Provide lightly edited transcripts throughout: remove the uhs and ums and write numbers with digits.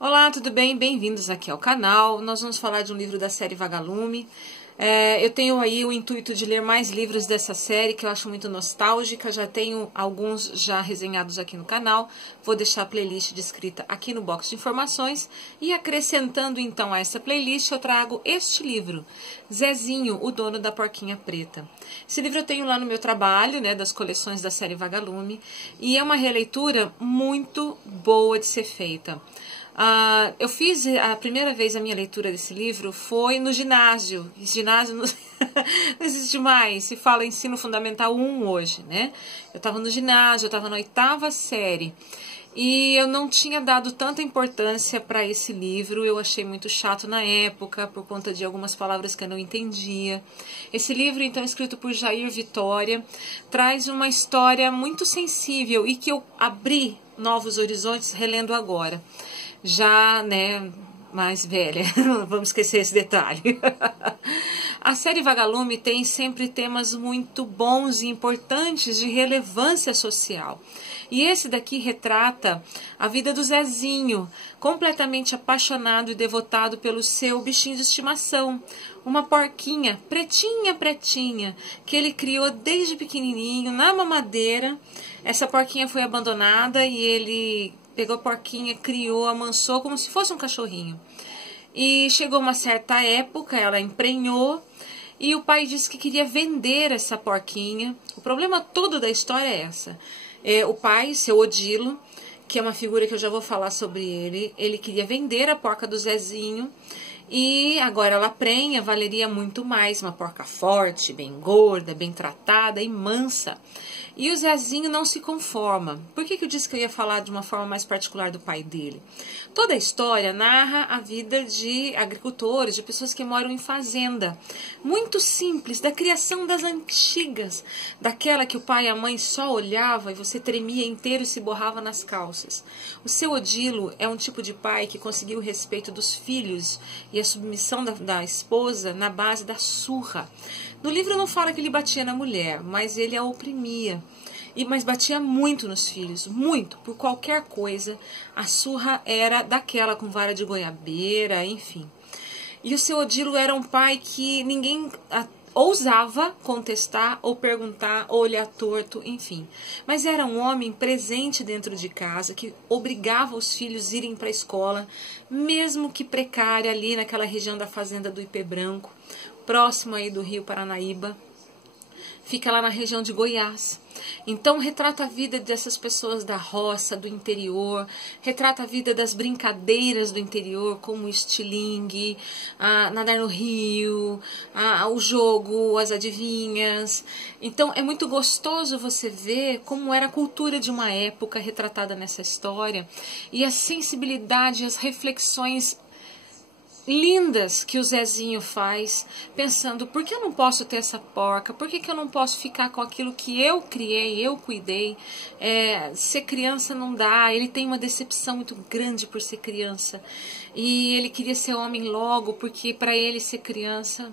Olá, tudo bem? Bem-vindos aqui ao canal. Nós vamos falar de um livro da série Vagalume. Eu tenho aí o intuito de ler mais livros dessa série, que eu acho muito nostálgica. Já tenho alguns já resenhados aqui no canal. Vou deixar a playlist descrita aqui no box de informações. E acrescentando então a essa playlist, eu trago este livro, Zezinho, o Dono da Porquinha Preta. Esse livro eu tenho lá no meu trabalho, né, das coleções da série Vagalume. E é uma releitura muito boa de ser feita. Eu fiz a primeira vez a minha leitura desse livro foi no ginásio. Ginásio não existe mais, se fala ensino fundamental 1 hoje, né? Eu estava no ginásio, eu estava na 8ª série. E eu não tinha dado tanta importância para esse livro, eu achei muito chato na época, por conta de algumas palavras que eu não entendia. Esse livro, então, escrito por Jair Vitória, traz uma história muito sensível e que eu abri novos horizontes relendo agora. Já, né, mais velha, vamos esquecer esse detalhe. A série Vagalume tem sempre temas muito bons e importantes de relevância social. E esse daqui retrata a vida do Zezinho, completamente apaixonado e devotado pelo seu bichinho de estimação, uma porquinha pretinha, que ele criou desde pequenininho, na mamadeira. Essa porquinha foi abandonada e ele pegou a porquinha, criou, amansou como se fosse um cachorrinho. E chegou uma certa época, ela emprenhou e o pai disse que queria vender essa porquinha. O problema todo da história é essa. O pai, seu Odilo, que é uma figura que eu já vou falar sobre ele queria vender a porca do Zezinho. E agora ela prenha, valeria muito mais, uma porca forte, bem gorda, bem tratada e mansa. E o Zezinho não se conforma. Por que eu disse que eu ia falar de uma forma mais particular do pai dele? Toda a história narra a vida de agricultores, de pessoas que moram em fazenda. Muito simples, da criação das antigas, daquela que o pai e a mãe só olhava e você tremia inteiro e se borrava nas calças. O seu Odilo é um tipo de pai que conseguiu o respeito dos filhos e a submissão da esposa na base da surra. No livro não fala que ele batia na mulher, mas ele a oprimia. Mas batia muito nos filhos, muito, por qualquer coisa. A surra era daquela com vara de goiabeira, enfim. E o seu Odilo era um pai que ninguém ousava contestar ou perguntar ou olhar torto, enfim. Mas era um homem presente dentro de casa, que obrigava os filhos a irem para a escola, mesmo que precária, ali naquela região da fazenda do Ipê Branco, próximo aí do Rio Paranaíba. Fica lá na região de Goiás. Então retrata a vida dessas pessoas da roça, do interior, retrata a vida das brincadeiras do interior, como o estilingue, nadar no rio, o jogo, as adivinhas. Então é muito gostoso você ver como era a cultura de uma época retratada nessa história e a sensibilidade, as reflexões lindas que o Zezinho faz, pensando, por que eu não posso ter essa porca? Por que eu não posso ficar com aquilo que eu criei, eu cuidei? Ser criança não dá, ele tem uma decepção muito grande por ser criança. E ele queria ser homem logo, porque para ele ser criança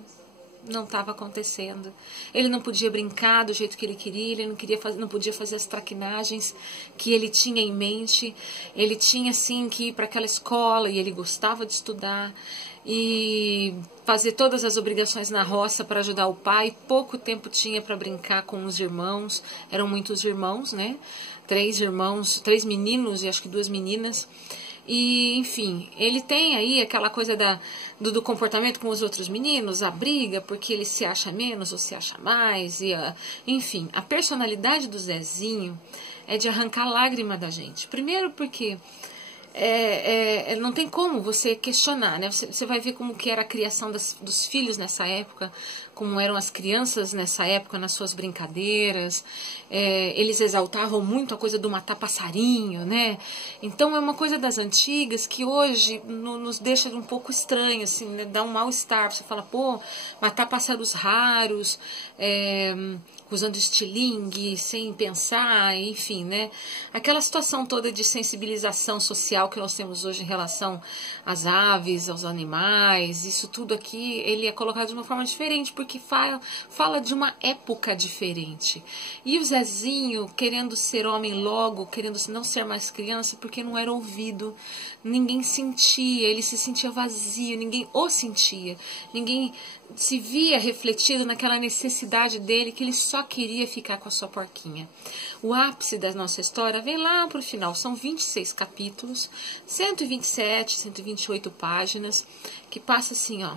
não estava acontecendo. Ele não podia brincar do jeito que ele queria, ele não podia fazer as traquinagens que ele tinha em mente. Ele tinha sim que ir para aquela escola e ele gostava de estudar e fazer todas as obrigações na roça para ajudar o pai. Pouco tempo tinha para brincar com os irmãos, eram muitos irmãos, né? 3 irmãos, 3 meninos e acho que 2 meninas. E, enfim, ele tem aí aquela coisa do comportamento com os outros meninos, a briga, porque ele se acha menos ou se acha mais. Enfim, a personalidade do Zezinho é de arrancar lágrima da gente. Primeiro porque não tem como você questionar, né? Você vai ver como que era a criação dos filhos nessa época, como eram as crianças nessa época nas suas brincadeiras. Eles exaltavam muito a coisa do matar passarinho, né? Então é uma coisa das antigas que hoje nos deixa um pouco estranho, assim, né? Dá um mal-estar. Você fala, pô, matar pássaros raros, usando estilingue, sem pensar, enfim, né? Aquela situação toda de sensibilização social que nós temos hoje em relação às aves, aos animais, isso tudo aqui, ele é colocado de uma forma diferente, porque fala de uma época diferente. E o Zezinho querendo ser homem logo, querendo não ser mais criança, porque não era ouvido, ninguém sentia, ele se sentia vazio, ninguém o sentia, ninguém se via refletido naquela necessidade dele, que ele só queria ficar com a sua porquinha. O ápice da nossa história vem lá para o final, são 26 capítulos, 127, 128 páginas, que passa assim, ó,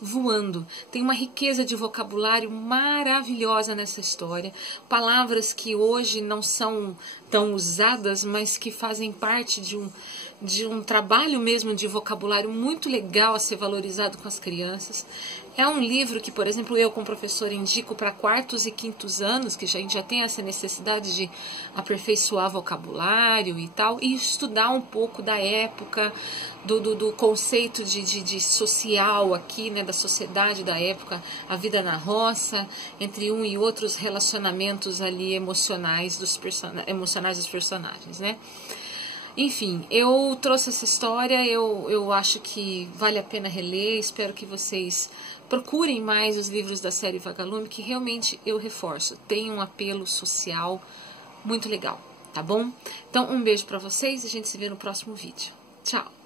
voando. Tem uma riqueza de vocabulário maravilhosa nessa história, palavras que hoje não são tão usadas, mas que fazem parte de um trabalho mesmo de vocabulário muito legal a ser valorizado com as crianças. É um livro que, por exemplo, eu como professora indico para 4º e 5º anos, que a gente já tem essa necessidade de aperfeiçoar vocabulário e tal, e estudar um pouco da época, do conceito de social aqui, né, da sociedade da época, a vida na roça, entre um e outros relacionamentos ali emocionais dos personagens, né? Enfim, eu trouxe essa história, eu acho que vale a pena reler, espero que vocês procurem mais os livros da série Vagalume, que realmente, eu reforço, tem um apelo social muito legal, tá bom? Então, um beijo pra vocês e a gente se vê no próximo vídeo. Tchau!